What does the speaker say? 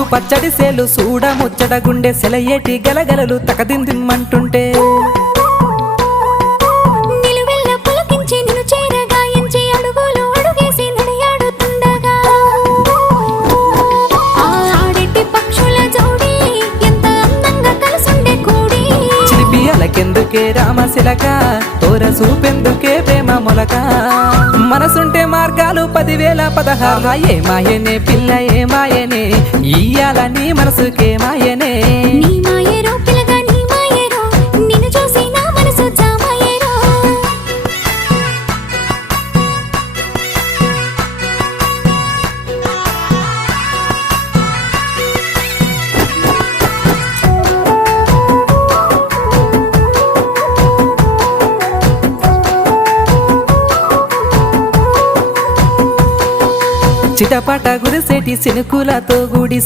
పసు పచ్చడి సేలు సూడ ముచ్చట గుండె సెలయేటి గలగలలు తకదిందిమ్మంటుంటే కెందుకే రామశిలక తోర సూపెందుకే ప్రేమ మొలక మనసుంటే మార్గాలు 10,016 ఏ మాయనే పిల్ల ఏ మాయనే ఇయ్యాల నీ మనసుకే మాయనే నీ మాయరో పిల్లగా నీ మాయరో నిన్ను చూసి నా మనసు జామాయరో చిటపట గురిసేటి సినుకులతో గుడి